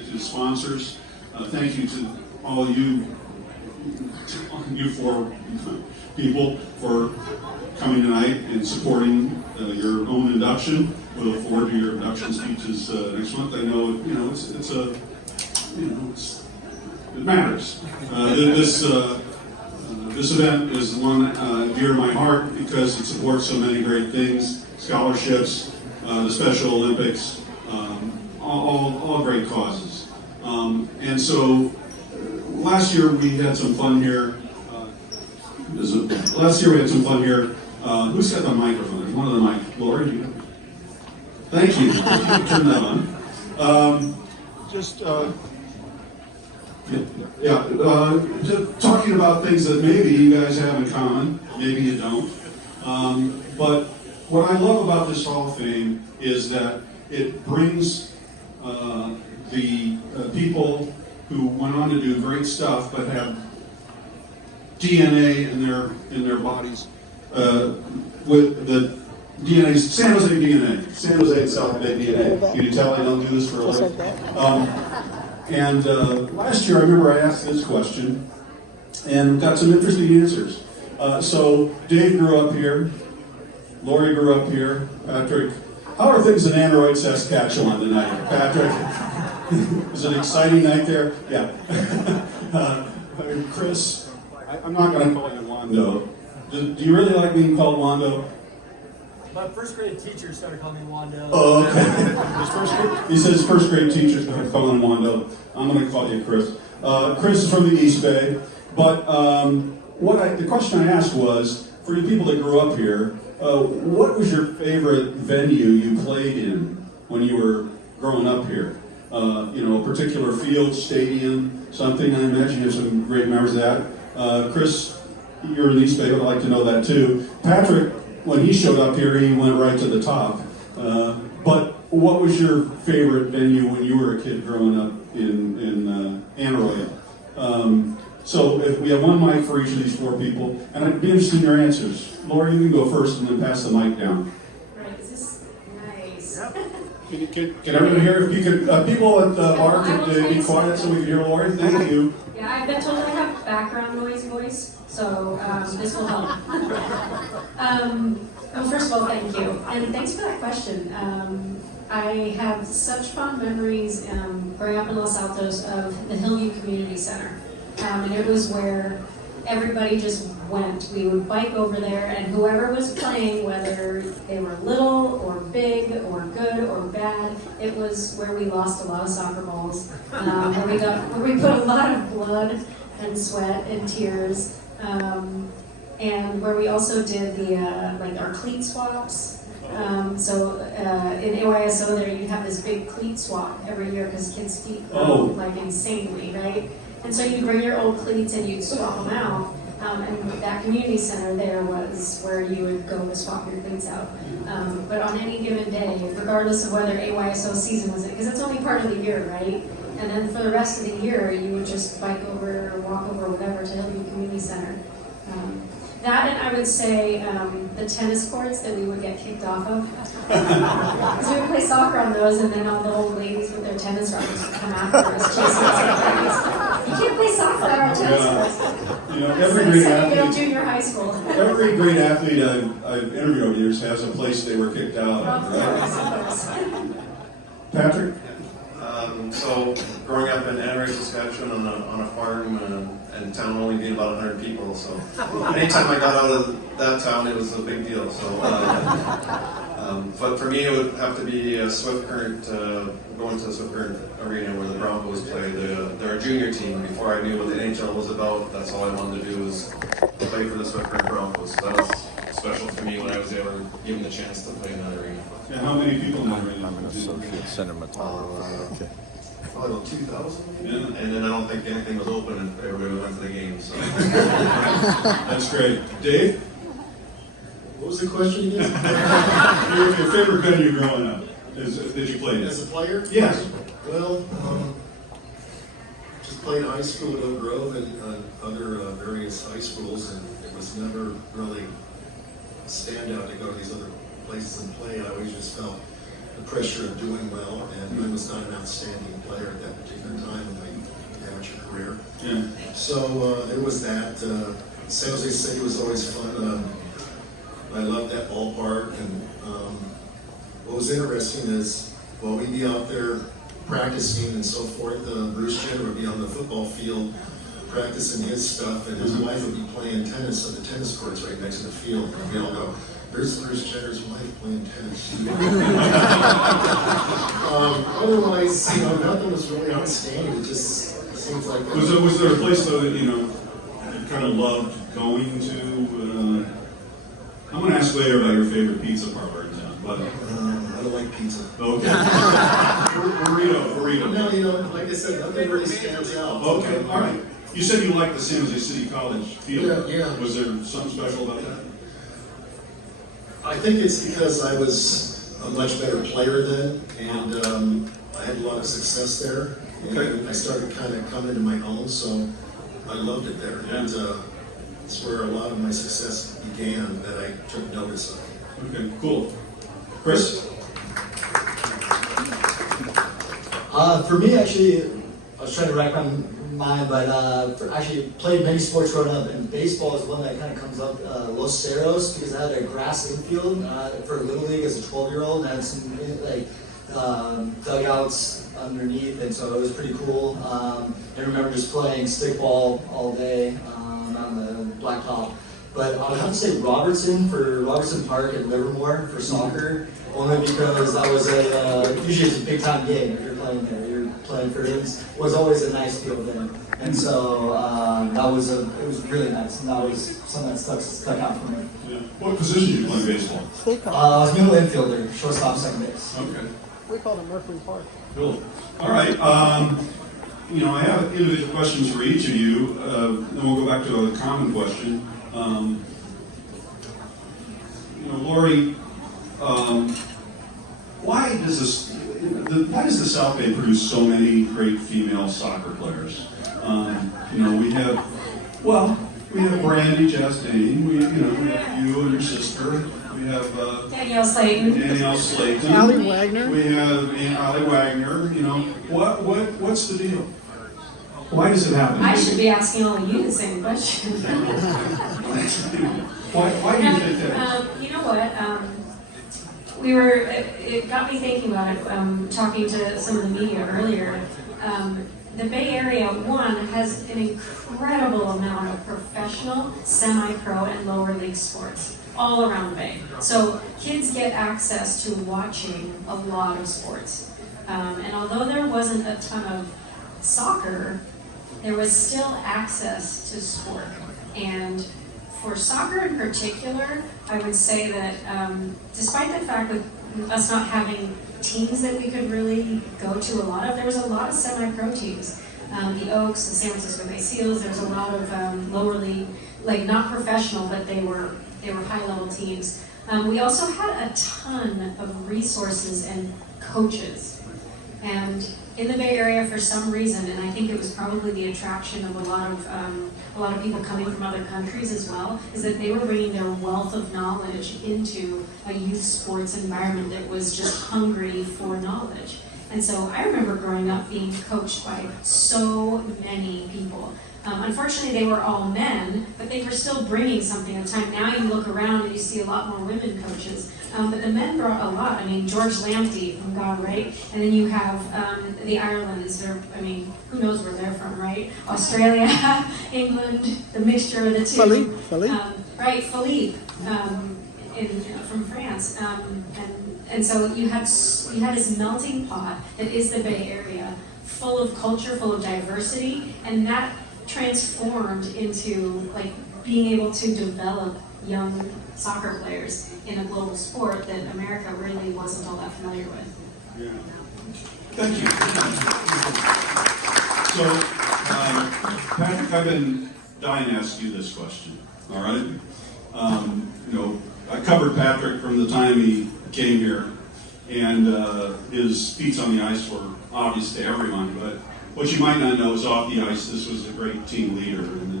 thank to the sponsors. Thank you to all you four people for coming tonight and supporting your own induction. We look forward to your induction speeches next month. I know, it matters. This event is one dear to my heart because it supports so many great things, scholarships, the Special Olympics, all great causes. And so last year we had some fun here. Who's got the microphone? There's one of the mic. Lorrie, you? Thank you. Turn that on. Just talking about things that maybe you guys have in common, maybe you don't. But what I love about this Hall of Fame is that it brings the people who went on to do great stuff, but have DNA in their bodies with the DNA, San Jose DNA, San Jose and South Bay DNA. Can you tell I don't do this for a living? And last year, I remember I asked this question and got some interesting answers. So Dave grew up here, Lorrie grew up here, Patrick. How are things in Android, Saskatchewan tonight? Patrick, is it an exciting night there? Yeah. Chris, I'm not going to call you Wando. Do you really like being called Wando? My first grade teacher started calling me Wando. Oh, okay. He says first grade teachers started calling him Wando. I'm going to call you Chris. Chris is from the East Bay. But the question I asked was, for you people that grew up here, what was your favorite venue you played in when you were growing up here? A particular field, stadium, something. I imagine you have some great memories of that. Chris, you're in the East Bay, but I'd like to know that too. Patrick, when he showed up here, he went right to the top. But what was your favorite venue when you were a kid growing up in Anne Arroyo? So if we have one mic for each of these four people, and I'd be interested in your answers. Lorrie, you can go first and then pass the mic down. Right, is this nice? Yep. Can everyone hear? If you could, people at the bar could be quiet so we can hear Lorrie. Thank you. Yeah, I've been told I have background noise voice, so this will help. Well, first of all, thank you, and thanks for that question. I have such fond memories growing up in Los Altos of the Hillview Community Center, and it was where everybody just went. We would bike over there, and whoever was playing, whether they were little or big or good or bad, it was where we lost a lot of soccer balls, where we put a lot of blood and sweat and tears, and where we also did the our cleat swaps. So in AYSO there you'd have this big cleat swap every year because kids' feet grow like insanely, right? And so you'd bring your old cleats and you'd swap them out. And that community center there was where you would go to swap your cleats out. But on any given day, regardless of whether AYSO season was it, because it's only part of the year, right? And then for the rest of the year, you would just bike over or walk over whatever to Hillview Community Center. That and I would say the tennis courts that we would get kicked off of. Because we would play soccer on those and then all the old ladies with their tennis rackets would come after us chasing us. You can't play soccer on our tennis courts. Every great athlete, junior high school. Every great athlete I've interviewed over the years has a place they were kicked out of, right? Patrick? So growing up in Anne Arroyo, Saskatchewan on a farm and town only being about 100 people, so anytime I got out of that town it was a big deal. So, but for me it would have to be Swift Current, going to the Swift Current Arena where the Broncos play. They're a junior team. Before I knew what the NHL was about, that's all I wanted to do was play for the Swift Current Broncos. So that was special for me when I was ever given the chance to play in that arena. And how many people in that arena? I'm an associate cinematographer. Okay. Probably about 2,000. Yeah. And then I don't think anything was open and everybody went to the game. So. That's great. Dave? What was the question again? your favorite venue growing up that you played in? As a player? Yes. Well, just played high school at Oak Grove and other various high schools, and it was never really a standout to go to these other places and play. I always just felt the pressure of doing well, and I was not an outstanding player at that particular So there was that. San Jose City was always fun. I loved that ballpark. And what was interesting is, while we'd be out there practicing and so forth, Bruce Jenner would be on the football field practicing his stuff, and his wife would be playing tennis on the tennis courts right next to the field. And we all go, "There's Bruce Jenner's wife playing tennis." Otherwise, nothing was really outstanding. It just seems like Was there a place though that you kind of loved going to? I'm going to ask later about your favorite pizza parlor in town, but I don't like pizza. okay. Burrito. No, like I said, nothing really stands out. Okay, all right. You said you liked the San Jose City College field. Yeah. Was there something special about that? I think it's because I was a much better player then, and I had a lot of success there. Okay. And I started kind of coming into my own, so I loved it there. Yeah. And it's where a lot of my success began that I took notice of. Okay, cool. Chris? For me, actually, I was trying to rack my mind, but actually played many sports growing up, and baseball is one that kind of comes up. Los Cerros, because I had a grass infield for Little League as a 12-year-old, and I had some dugouts underneath, and so it was pretty cool. I remember just playing stickball all day on the blacktop. But I would have to say Robertson Park in Livermore for soccer, only because that was usually it's a big time game if you're playing there. You're playing for Inns. Was always a nice field then, and so it was really nice, and that was something that stuck out for me. Yeah. What position do you play in baseball? I was middle infielder, shortstop, second base. Okay. We called it Mercury Park. Cool. All right. I have individual questions for each of you. Then we'll go back to a common question. Lorrie, why does the South Bay produce so many great female soccer players? We have Brandy Chastain. We have you and your sister. We have Danielle Slayton. Allie Wagner. We have Allie Wagner. What's the deal? Why does it happen? I should be asking all of you the same question. Why do you think that? You know what? It got me thinking about it, talking to some of the media earlier. The Bay Area, has an incredible amount of professional, semi-pro, and lower league sports all around the Bay. So kids get access to watching a lot of sports. And although there wasn't a ton of soccer, there was still access to sport. And for soccer in particular, I would say that despite the fact with us not having teams that we could really go to a lot of, there was a lot of semi-pro teams. The Oaks, the San Francisco Bay Seals, there was a lot of lower league, like not professional, but they were high-level teams. We also had a ton of resources and coaches. And in the Bay Area, for some reason, and I think it was probably the attraction of a lot of people coming from other countries as well, is that they were bringing their wealth of knowledge into a youth sports environment that was just hungry for knowledge. And so I remember growing up being coached by so many people. Unfortunately, they were all men, but they were still bringing something at the time. Now you look around and you see a lot more women coaches. But the men brought a lot. I mean, George Lamptey from God, right? And then you have the Irelands. Who knows where they're from, right? Australia, England, the mixture of the two. Philippe. Right, Philippe, from France. And so you had this melting pot that is the Bay Area, full of culture, full of diversity, and that transformed into being able to develop young soccer players in a global sport that America really wasn't all that familiar with. Yeah. Thank you. So, Patrick, I've been dying to ask you this question. All right. I covered Patrick from the time he came here, and his feats on the ice were obvious to everyone. But what you might not know is off the ice, this was a great team leader in the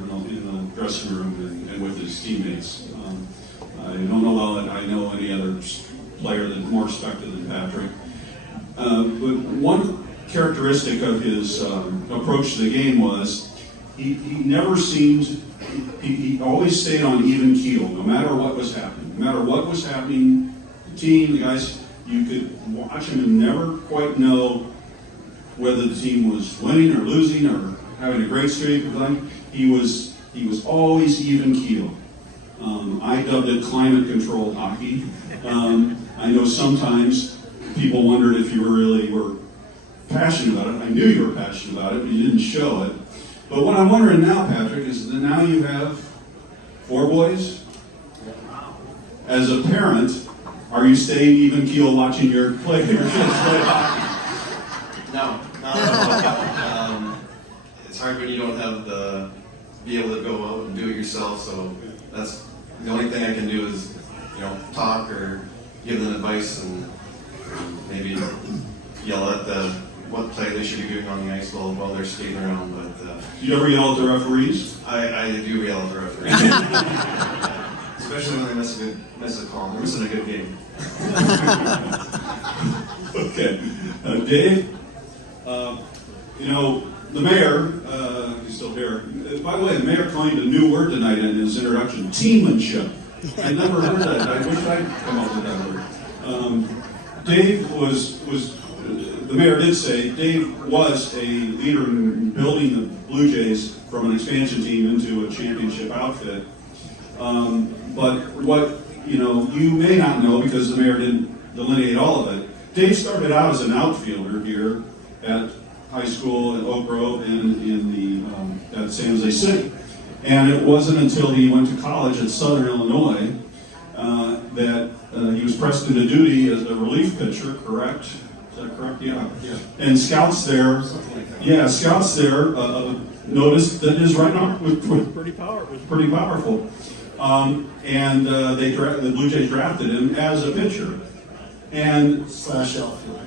dressing room and with his teammates. I don't know that I know any other player that's more respected than Patrick. But one characteristic of his approach to the game was he never seemed, he always stayed on even keel, no matter what was happening. No matter what was happening, the team, the guys, you could watch him and never quite know whether the team was winning or losing or having a great streak or something. He was always even keel. I dubbed it climate-controlled hockey. I know sometimes people wondered if you really were passionate about it. I knew you were passionate about it, but you didn't show it. But what I'm wondering now, Patrick, is that now you have 4 boys. As a parent, are you staying even keel watching your kids play hockey? No, not at all. It's hard when you don't have be able to go out and do it yourself. So that's the only thing I can do is, talk or give them advice and maybe yell at what play they should be doing on the ice while they're skating around. But Do you ever yell at the referees? I do yell at the referees, especially when they miss a call. They're missing a good game. Okay. Dave, the mayor, he's still here. By the way, the mayor coined a new word tonight in his introduction, teammanship. I never heard that. I wish I'd come up with that word. Dave the mayor did say, Dave was a leader in building the Blue Jays from an expansion team into a championship outfit. But what, you may not know because the mayor didn't delineate all of it. Dave started out as an outfielder here at high school at Oak Grove and at San Jose City. And it wasn't until he went to college at Southern Illinois that he was pressed into duty as a relief pitcher, correct? Is that correct? Yeah. And scouts there, noticed that his right arm was pretty powerful. And the Blue Jays drafted him as a pitcher. And Slash outfielder.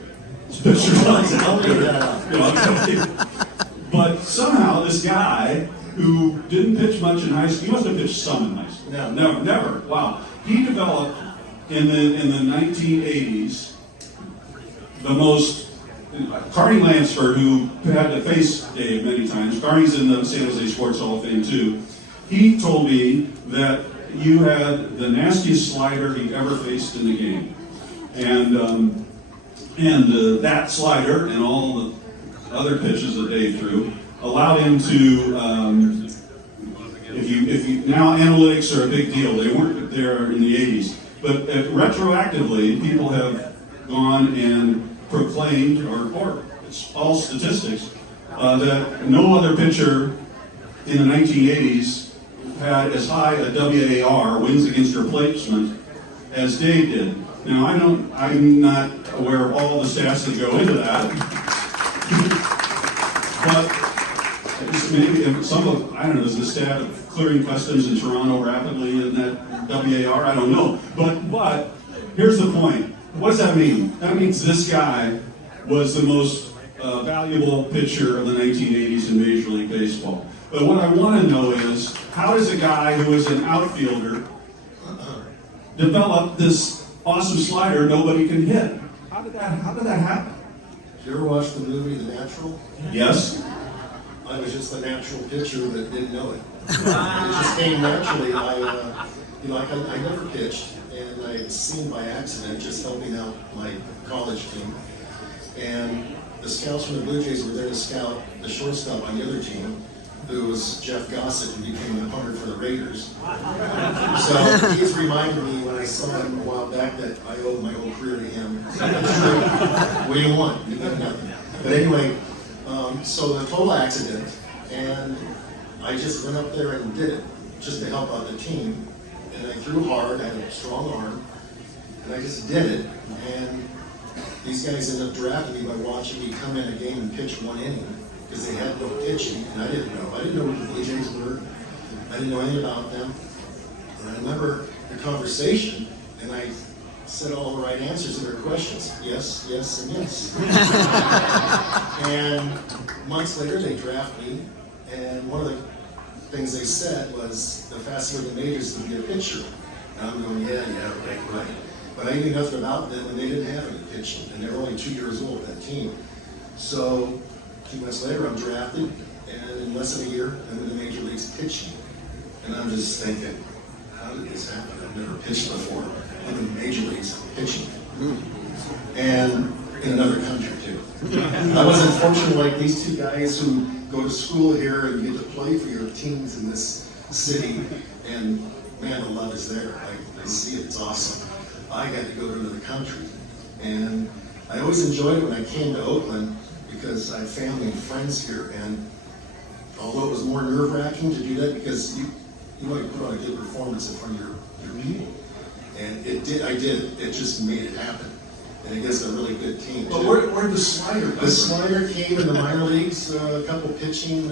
But somehow this guy who didn't pitch much in high school, he must have pitched some in high school. No. Never. Wow. He developed in the 1980s the most. Carney Lansford, who had to face Dave many times, Carney's in the San Jose Sports Hall of Fame too. He told me that you had the nastiest slider he'd ever faced in the game, and that slider and all the other pitches that Dave threw allowed him to. If you now analytics are a big deal. They weren't there in the 80s, but retroactively, people have gone and proclaimed, or it's all statistics, that no other pitcher in the 1980s had as high a WAR, wins against replacement, as Dave did. Now I'm not aware of all the stats that go into that, but maybe there's a stat of clearing customs in Toronto rapidly in that WAR, I don't know. But here's the point. What does that mean? That means this guy was the most valuable pitcher of the 1980s in Major League Baseball. But what I want to know is, how does a guy who is an outfielder develop this awesome slider nobody can hit? How did that happen? Did you ever watch the movie The Natural? Yes. I was just a natural pitcher that didn't know it. It just came naturally. I never pitched, and I had seen by accident just helping out my college team. And the scouts from the Blue Jays were there to scout the shortstop on the other team, who was Jeff Gossett, who became the punter for the Raiders. So he's reminded me when I saw him a while back that I owed my whole career to him. It's true. What do you want? You got nothing. But anyway, so the total accident, and I just went up there and did it, just to help out the team. And I threw hard, I had a strong arm, and I just did it. And these guys ended up drafting me by watching me come in a game and pitch one inning, because they had no pitching, and I didn't know. I didn't know what the Blue Jays were. I didn't know anything about them. And I remember the conversation, and I said all the right answers to their questions. Yes, yes, and yes. And months later, they draft me, and one of the things they said was, the faster the majors can get a pitcher. And I'm going, yeah, right. But I knew nothing about them, and they didn't have any pitching, and they were only 2 years old, that team. So 2 months later, I'm drafted, and in less than a year, I'm in the major leagues pitching. And I'm just thinking, how did this happen? I've never pitched before. I'm in the major leagues pitching. And in another country, too. I wasn't fortunate like these two guys who go to school here and get to play for your teams in this city. And man, the love is there. I see it. It's awesome. I got to go to another country. And I always enjoyed it when I came to Oakland because I have family and friends here. And although it was more nerve-wracking to do that because you want to put on a good performance in front of your people. And it did. I did. It just made it happen. And against a really good team. But where did the slider come from? The slider came in the minor leagues. A couple pitching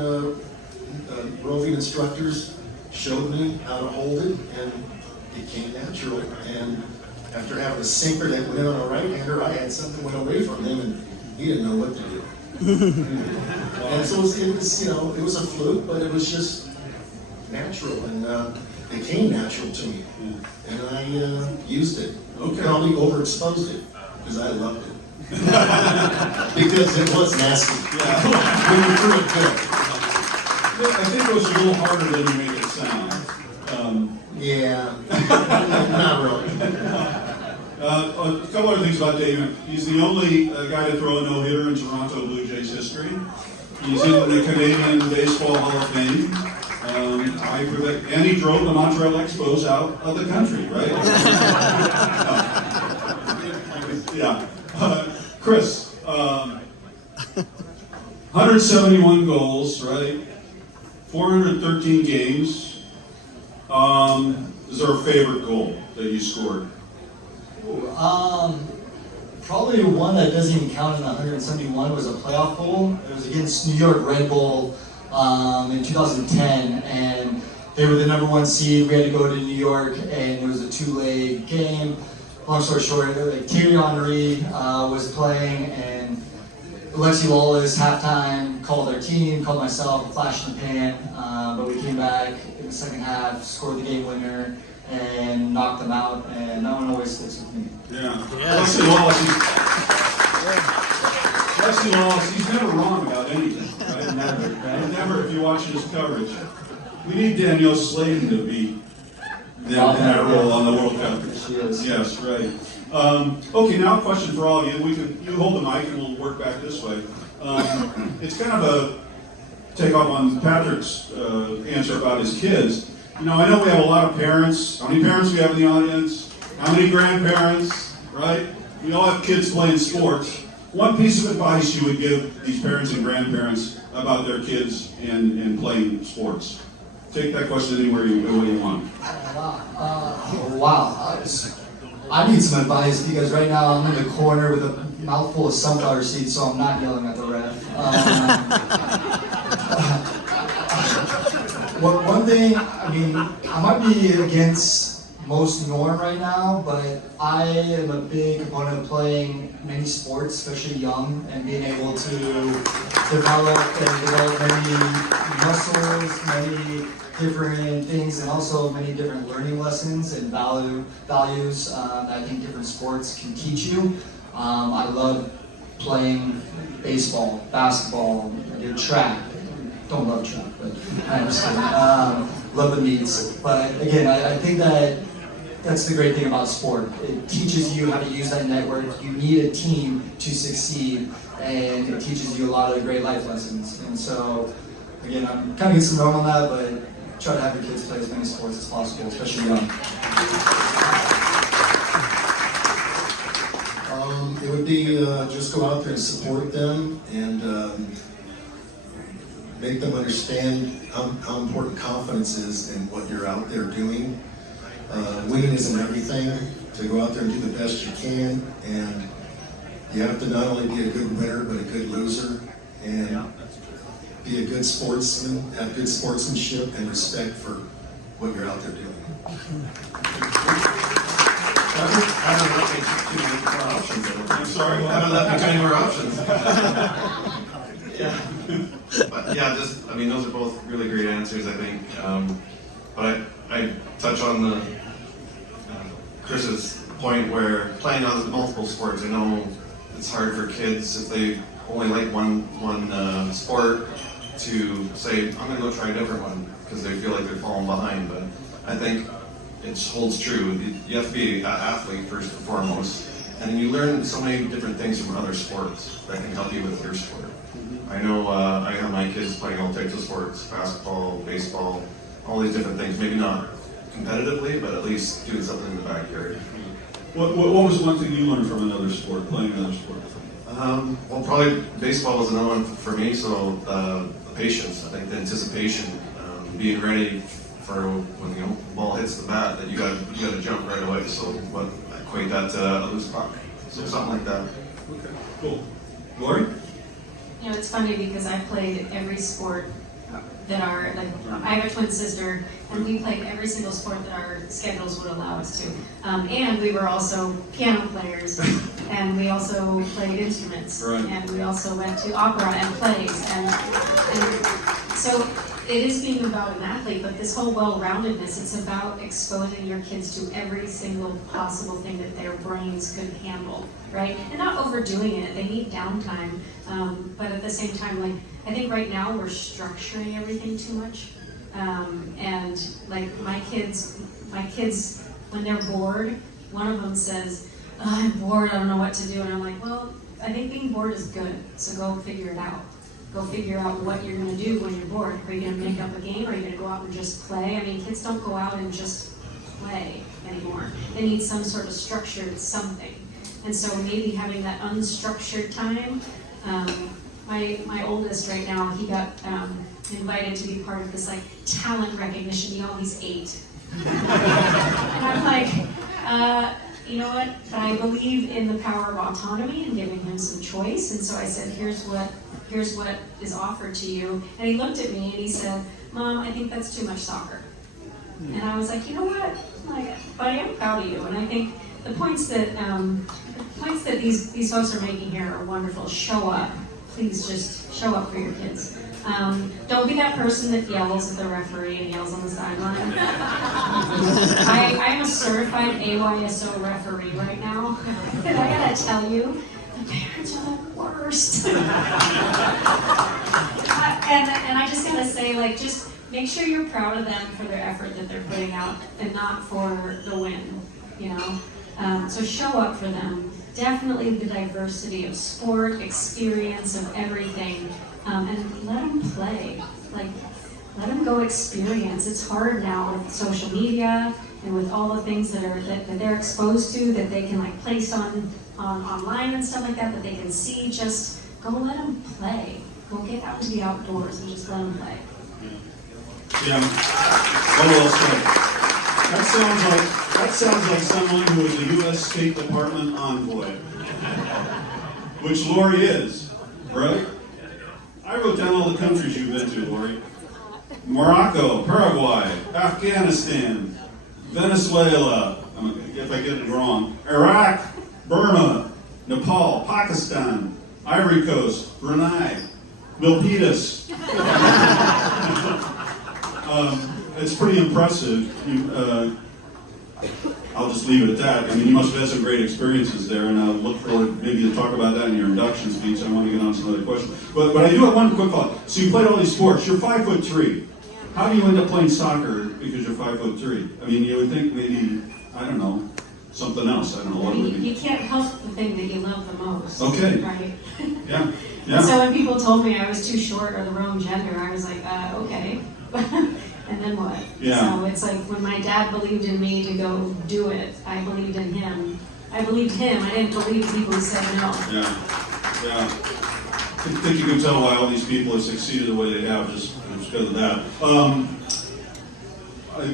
roving instructors showed me how to hold it, and it came natural. And after having a sinker that went in on a right-hander, I had something went away from him, and he didn't know what to do. And so it was, it was a fluke, but it was just natural, and it came natural to me, and I used it. Okay. Probably overexposed it because I loved it. Because it was nasty. Yeah. We were pretty good. I think it was a little harder than you make it sound. Yeah, not really. A couple other things about Dave. He's the only guy to throw a no-hitter in Toronto Blue Jays history. He's in the Canadian Baseball Hall of Fame. And he drove the Montreal Expos out of the country, right? Yeah. Chris, 171 goals, right? 413 games. Is there a favorite goal that you scored? Probably one that doesn't even count in the 171 was a playoff goal. It was against New York Red Bull in 2010, and they were the #1 seed. We had to go to New York, and it was a 2-leg game. Long story short, Thierry Henry was playing, and Alexi Lawless, halftime, called our team, called myself, a flash in the pan, but we came back in the second half, scored the game winner, and knocked them out, and that one always sticks with me. Yeah. Alexi Lawless, he's never wrong about anything, right? Never, if you watch his coverage. We need Danielle Slayton to be in that role on the World Cup. She is. Yes, right. Okay, now a question for all of you. You hold the mic and we'll work back this way. It's kind of a takeoff on Patrick's answer about his kids. I know we have a lot of parents. How many parents we have in the audience? How many grandparents, right? We all have kids playing sports. One piece of advice you would give these parents and grandparents about their kids and playing sports? Take that question anywhere you want. Wow. I need some advice because right now I'm in the corner with a mouthful of sunflower seeds, so I'm not yelling at the ref. One thing, I might be against most norm right now, but I am a big component of playing many sports, especially young, and being able to develop many muscles, many different things, and also many different learning lessons and values that I think different sports can teach you. I love playing baseball, basketball, I did track. Don't love track, but I'm just kidding. Love the meets. But again, I think that's the great thing about sport. It teaches you how to use that network. You need a team to succeed, and it teaches you a lot of great life lessons. And so, again, I'm kind of getting some norm on that, but try to have your kids play as many sports as possible, especially young. It would be just go out there and support them and make them understand how important confidence is in what you're out there doing. Winning isn't everything. To go out there and do the best you can, and you have to not only be a good winner but a good loser, and be a good sportsman, have good sportsmanship and respect for what you're out there doing. Haven't left me too many more options. I'm sorry, what? Haven't left me too many more options. Yeah. But yeah, those are both really great answers, I think. But I touch on the Chris's point where playing on multiple sports, I know it's hard for kids if they only like one sport to say, I'm going to go try a different one because they feel like they're falling behind. But I think it holds true. You have to be an athlete first and foremost. And you learn so many different things from other sports that can help you with your sport. I know I have my kids playing all types of sports, basketball, baseball, all these different things. Maybe not competitively, but at least doing something in the backyard. What was one thing you learned from another sport, playing another sport? Well, probably baseball was another one for me. So the patience, I think the anticipation, being ready for when the ball hits the bat, that you got to jump right away. So what I equate that to a loose puck. So something like that. Okay, cool. Lorrie? You know, it's funny because I played every sport that are, like, I have a twin sister, and we played every single sport that our schedules would allow us to. And we were also piano players, and we also played instruments, right. And we also went to opera and plays. And so it is being about an athlete, but this whole well-roundedness, it's about exposing your kids to every single possible thing that their brains could handle, right? And not overdoing it. They need downtime, but at the same time, like, I think right now we're structuring everything too much. And like my kids, when they're bored, one of them says, "Oh, I'm bored, I don't know what to do." And I'm like, well, I think being bored is good, so go figure it out. Go figure out what you're gonna do when you're bored. Are you gonna make up a game? Are you gonna go out and just play? I mean, kids don't go out and just play anymore. They need some sort of structured something. And so maybe having that unstructured time, my oldest right now, he got invited to be part of this like talent recognition. You know, he's 8. And I'm like, you know what? But I believe in the power of autonomy and giving him some choice. And so I said, here's what is offered to you. And he looked at me and he said, "Mom, I think that's too much soccer." And I was like, you know what? Like, buddy, I'm proud of you. And I think the points that these folks are making here are wonderful. Show up. Please just show up for your kids. Don't be that person that yells at the referee and yells on the sideline. I am a certified AYSO referee right now, and I gotta tell you, the parents are the worst. And I just gotta say, like, just make sure you're proud of them for their effort that they're putting out, and not for the win, you know? So show up for them. Definitely the diversity of sport, experience, of everything, and let them play. Like, let them go experience. It's hard now with social media and with all the things that they're exposed to, that they can like place on online and stuff like that they can see. Just go let them play. Go get out to the outdoors and just let them play. Yeah. Well said. That sounds like someone who is a U.S. State Department envoy, which Lorrie is, right? I wrote down all the countries you've been to, Lorrie. Morocco, Paraguay, Afghanistan, Venezuela, if I get it wrong, Iraq, Burma, Nepal, Pakistan, Ivory Coast, Brunei, Milpitas. It's pretty impressive. I'll just leave it at that. I mean, you must have had some great experiences there, and I'll look forward maybe to talk about that in your induction speech. I want to get on some other questions. But I do have one quick thought. So you played all these sports. You're 5'3". How do you end up playing soccer because you're 5'3"? I mean, you would think maybe, I don't know, something else. I don't know what it would be. You can't help the thing that you love the most. Okay. Right? Yeah. Yeah. So when people told me I was too short or the wrong gender, I was like, okay. And then what? Yeah. So it's like when my dad believed in me to go do it, I believed in him. I believed him. I didn't believe people who said no. Yeah. Yeah. I think you can tell why all these people have succeeded the way they have just because of that.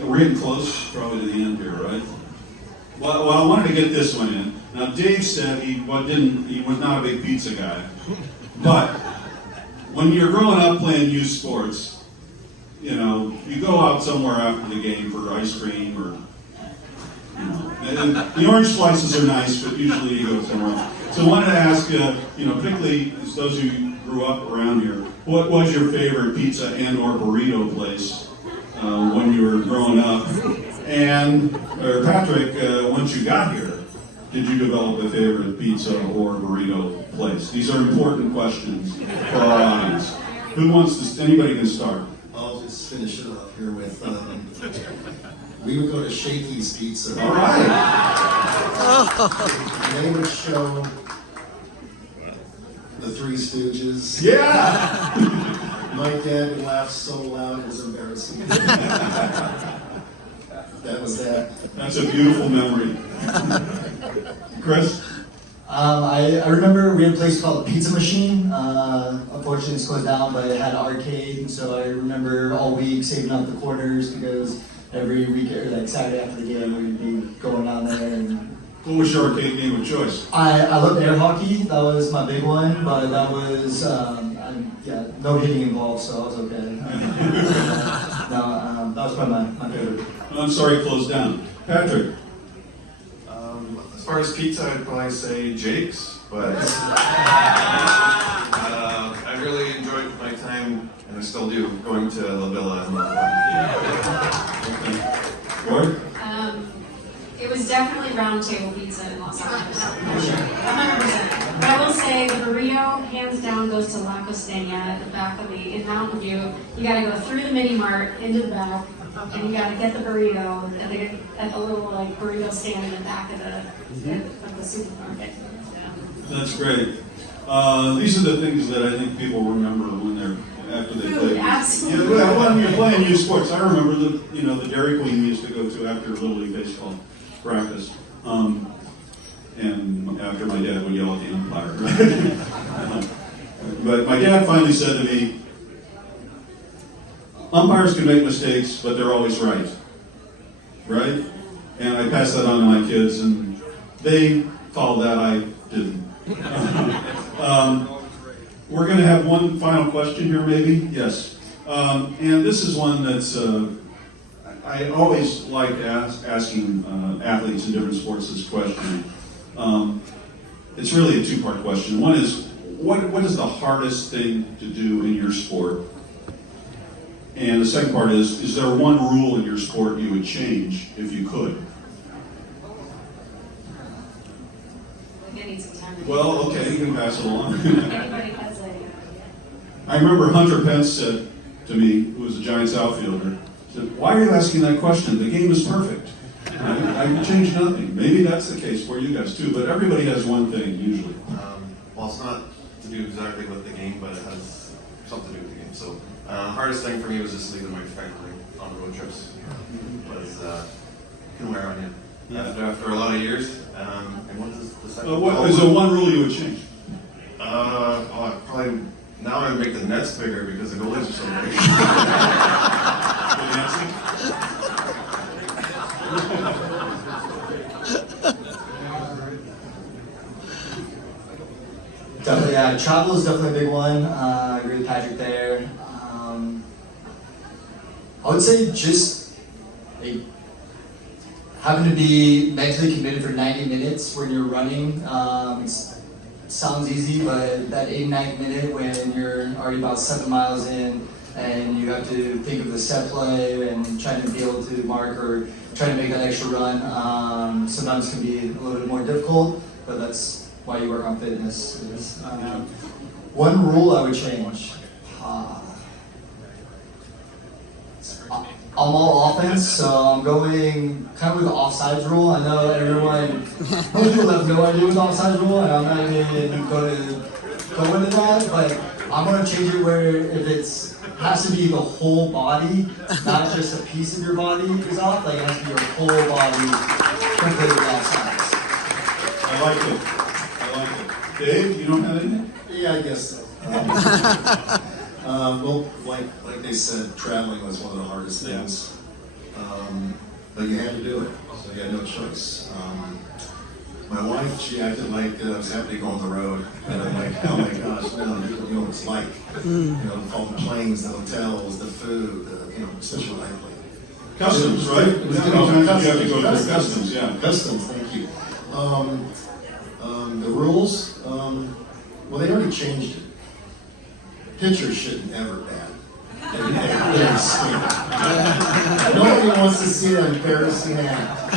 We're getting close, probably to the end here, right? Well, I wanted to get this one in. Now, Dave said he was not a big pizza guy, but when you're growing up playing youth sports, you know, you go out somewhere after the game for ice cream or, you know, and the orange slices are nice, but usually you go somewhere else. So I wanted to ask you, particularly as those who grew up around here, what was your favorite pizza and or burrito place when you were growing up? And, Patrick, once you got here, did you develop a favorite pizza or burrito place? These are important questions for our audience. Who wants to, anybody can start. I'll just finish it up here with, we would go to Shakey's Pizza. All right. They would show the Three Stooges. Yeah! My dad would laugh so loud it was embarrassing. That was that. That's a beautiful memory. Chris? I remember we had a place called Pizza Machine. Unfortunately, it's closed down, but it had an arcade. So I remember all week saving up the quarters because every week, or like Saturday after the game, we'd be going down there. And What was your arcade game of choice? I loved air hockey. That was my big one, but that was no hitting involved, so I was okay. That was probably my favorite. I'm sorry it closed down. Patrick? As far as pizza, I'd probably say Jake's, but I really enjoyed my time, and I still do, going to La Villa and Gord? It was definitely round table pizza in Los Angeles, for sure, 100%. But I will say the burrito, hands down, goes to La Costeña at the back of in Mountain View. You gotta go through the mini mart into the back, and you gotta get the burrito at the little like burrito stand in the back of the supermarket. That's great. These are the things that I think people remember when they're after they play. Absolutely. Yeah, well, when you're playing youth sports, I remember the Dairy Queen we used to go to after Little League baseball practice, and after my dad would yell at the umpire. But my dad finally said to me, "Umpires can make mistakes, but they're always right." Right? And I passed that on to my kids, and they followed that. I didn't. We're going to have one final question here, maybe? Yes. And this is one that's, I always like asking athletes in different sports this question. It's really a two-part question. One is, what is the hardest thing to do in your sport? And the second part is there one rule in your sport you would change if you could? I need some time. Well, okay, you can pass it along. Anybody has a... I remember Hunter Pence said to me, who was a Giants outfielder, said, "Why are you asking that question? The game is perfect. I can change nothing." Maybe that's the case for you guys too, but everybody has one thing usually. well, it's not to do exactly with the game, but it has something to do with the game. So, hardest thing for me was just leaving my family on road trips. Was can wear on you after a lot of years. And what is the second? What is the one rule you would change? Probably now I'm gonna make the nets bigger because the goalies are so big. Good answer. Definitely, yeah. Travel is definitely a big one. I agree with Patrick there. I would say just like, having to be mentally committed for 90 minutes when you're running. It sounds easy, but that 89th minute when you're already about 7 miles in and you have to think of the set play and trying to be able to mark or trying to make that extra run, sometimes can be a little bit more difficult, but that's why you work on fitness. One rule I would change. I'm all offense, so I'm going kind of with the offsides rule. I know most people have no idea what the offsides rule, and I'm not even going to go into that, but I'm going to change it where if it has to be the whole body, not just a piece of your body is off, like it has to be your whole body completely offsides. I like it. Dave, you don't have anything? Yeah, I guess so. Well, like they said, traveling was one of the hardest things. But you had to do it, so you had no choice. My wife, she acted like I was happy to go on the road. And I'm like, oh my gosh, no, you know what it's like. You know, all the planes, the hotels, the food, especially when I played. Customs, right? How many times do you have to go to the customs? Yeah. Customs, thank you. The rules, well, they already changed it. Pitchers shouldn't ever bat. Nobody wants to see an embarrassing act.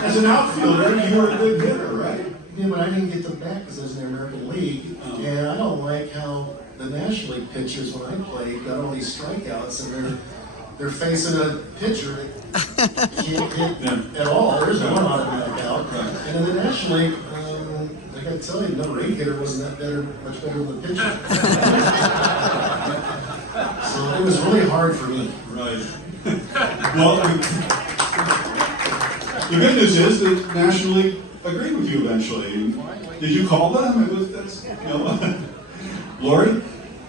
As an outfielder, you were a good hitter, right? Yeah, but I didn't get the bat because I was in the American League, and I don't like how the National League pitchers, when I played, got all these strikeouts, and they're facing a pitcher that can't hit at all. There's one automatic out. And in the National League, I gotta tell you, number 8 hitter wasn't that much better than the pitcher. So it was really hard for me. Right. Well, the good news is that National League agreed with you eventually. Did you call them? Lorrie?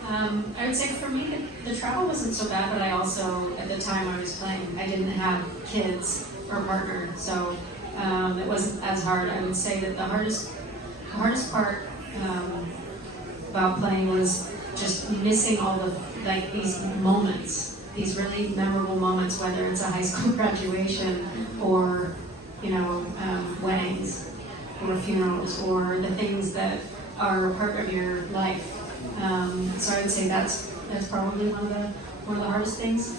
I would say for me, the travel wasn't so bad, but I also, at the time I was playing, I didn't have kids or a partner, so it wasn't as hard. I would say that the hardest part about playing was just missing all the, like, these moments, these really memorable moments, whether it's a high school graduation or, weddings or funerals or the things that are a part of your life. So I would say that's probably one of the hardest things.